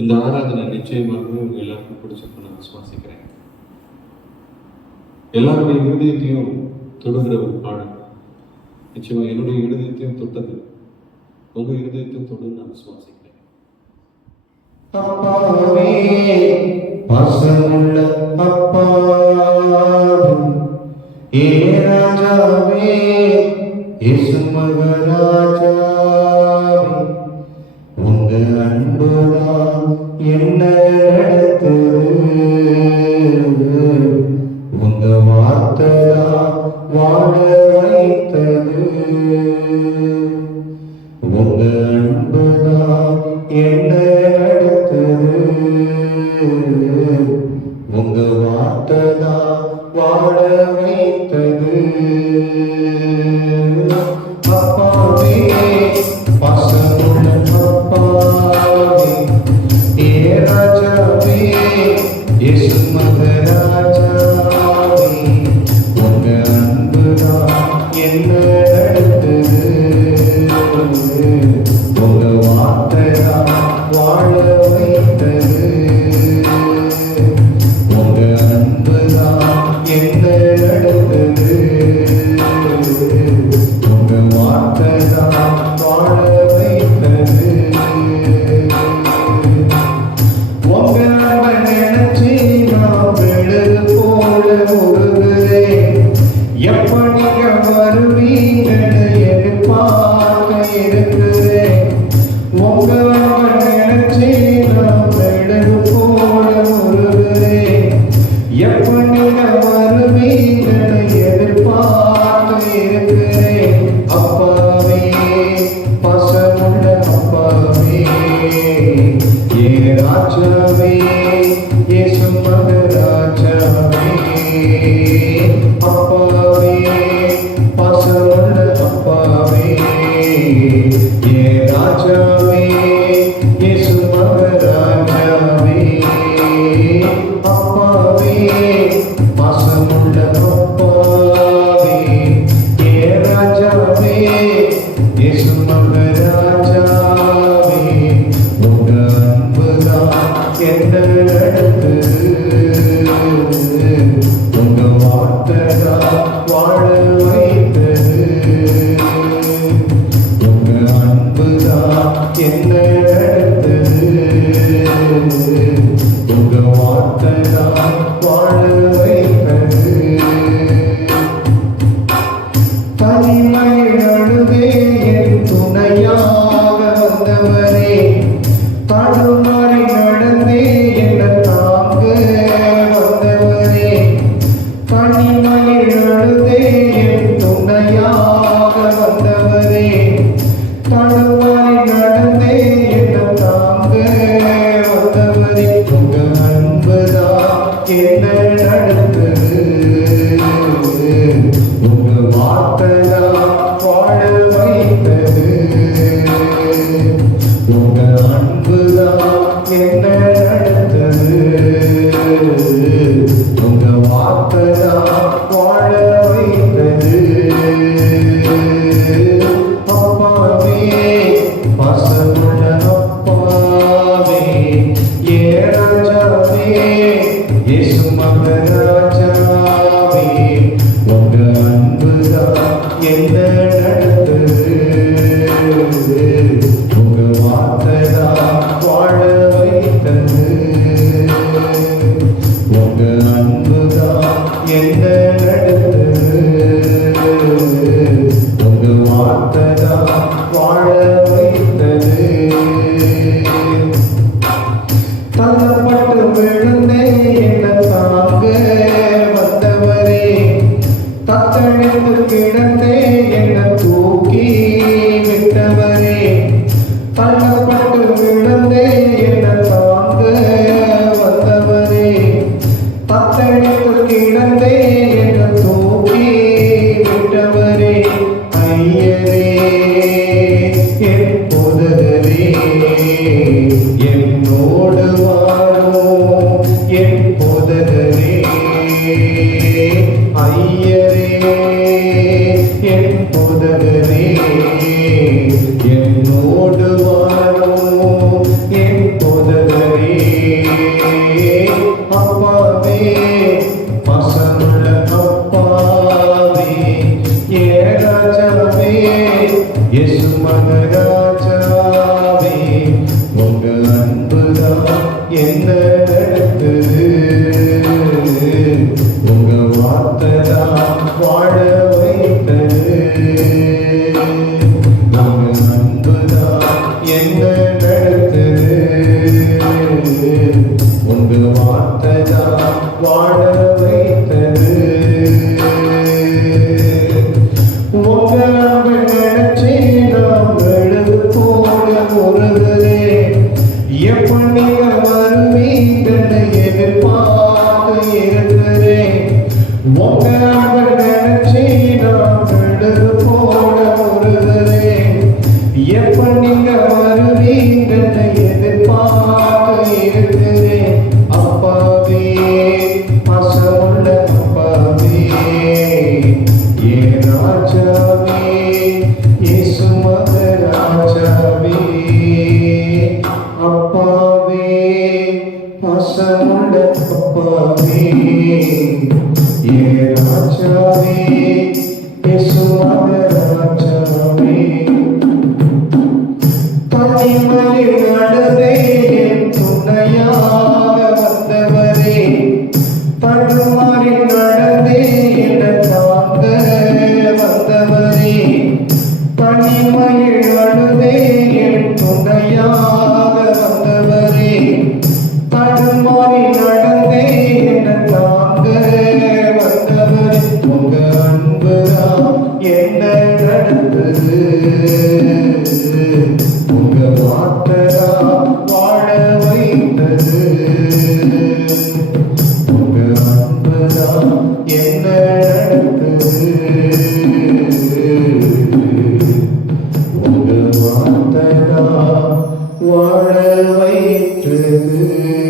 இந்த ஆராதனை நிச்சயமாக உங்க எல்லாருக்கும் பிடிச்சிருக்கும் நான் விசுவாசிக்கிறேன். எல்லாருடைய இருதயத்தையும் தொடுகிற ஒரு பாடல். நிச்சயமா என்னுடைய இருதயத்தையும் தொட்டது, உங்க இருதயத்தையும் தொடுன்னு நான் விசுவாசிக்கிறேன். அப்பாவே பாசமுள்ள அப்பாவே, ஏ ராஜாவே இயேசு மகராஜாவே, உங்க அன்புதான் என்ன நடத்துது, உங்க வார்த்தைதான் வாழ வைத்தது, உங்க அன்புதான் என்ன நடத்துது, உங்க வார்த்தைதான் வாழ வைத்தது. அப்பாவே பாசமுள்ள அப்பாவே, ஏ ராஜாவே இயேசு மகராஜாவே, உங்க அன்புதான் என்ன நடத்துது, உங்க வார்த்தைதான் வாழ வைத்தது, உங்க அன்புதான் என்ன நடத்துது, உங்க வார்த்தைதான் வாழ வைத்தது. உங்க அன்பை நினைச்சு நான் விழுது போல உருகுறேன், எப்ப நீங்க வருவீங்கன்னு எதிர்பார்க்க இருக்கிறேன். உங்க அன்பை நினைச்சு நான் விழுது போல உருகுறேன், எப்ப நீங்க வருவீங்கன்னு எதிர்பார்க்க இருக்கிறேன். அப்பாவே பாசமுள்ள அப்பாவே, ஏ ராஜாவே இயேசு மகராஜாவே, அப்பாவே பாசமுள்ள அப்பாவே, ஏ ராஜாவே இயேசு மகராஜாவே, அப்பாவே பாசமுள்ள அப்பாவே, ஏ ராஜாவே இயேசு மகராஜாவே, உங்க அன்புதான் என்ன நடத்துது, உங்க வார்த்தைதான் வாழ வைத்தது, உங்க அன்புதான் என்ன நடத்துது, உங்க வார்த்தைதான் வாழ வைத்தது. தனிமையில் அழுதே என் துணையாக வந்தவரே, தடுமாறி நடந்தே என்ன தாங்க வந்தவரே, தனிமையில் அழுதே என் துணையாக வந்தவரே, தடுமாறி நடந்தே என்ன தாங்க வந்தவரே, உங்க அன்புதான் என்ன நடத்துது, உங்க வார்த்தைதான் வாழ வைத்தது, உங்க அன்புதான் என்ன நடத்துது, உங்க வார்த்தைதான் வாழ வைத்தது. அப்பாவே பாசமுள்ள அப்பாவே, ஏ ராஜாவே இயேசு மகராஜாவே, உங்க அன்புதான் என்ன நடத்துது, உங்க வார்த்தைதான் வாழ வைத்தது, உங்க அன்புதான் என்ன நடத்துது, உங்க வார்த்தைதான் வாழ வைத்தது. தள்ளப்பட்டு விழுந்தே என்ன தாங்க வந்தவரே, தத்தளித்து கிடந்தே என்ன தூக்கி விட்டவரே, தள்ளப்பட்டு விழுந்தே என்ன தாங்க வந்தவரே, தத்தளித்து கிடந்தே என்ன தூக்கி விட்டவரே, ஐயரே என் போதகரே, என்னோடு வாழும் என் போதகரே, ஐயரே என் போதகரே, என்னோடு வாழும் என் போதகரே, எப்ப நீங்க வருவீங்கன்னு எதிர்பார்த்து இருக்கிறேன். உங்க அன்பை நினைச்சு நான் விழுது போல உருகிறேன். எப்ப நீங்க வருவீங்கன்னு எதிர்பார்த்து இருக்கிறேன். அப்பாவே பாசமுள்ள அப்பாவே ஏன் ராஜாவே இயேசு மகராஜாவே. அப்பாவே பாசமுள்ள அப்பாவே ஏன் ராஜாவே இயேசு மகராஜாவே. தனிமையில் நடந்தே என் துணையாக வந்தவரே. தடுமாறி நடந்தே என்னை தாங்க வந்தவரே. தனிமையில் நடந்தே என் துணையாக வந்தவரே. தடுமாறி நடந்தே என்னை தாங்க வந்தவரே. உங்க அன்புதான் என்ன நடந்தது. உங்க வார்த்தைதான் வாழ வைத்தது. உங்க அன்புதான் என்ன நடந்தது. உங்க வார்த்தைதான் வாழ வைத்தது.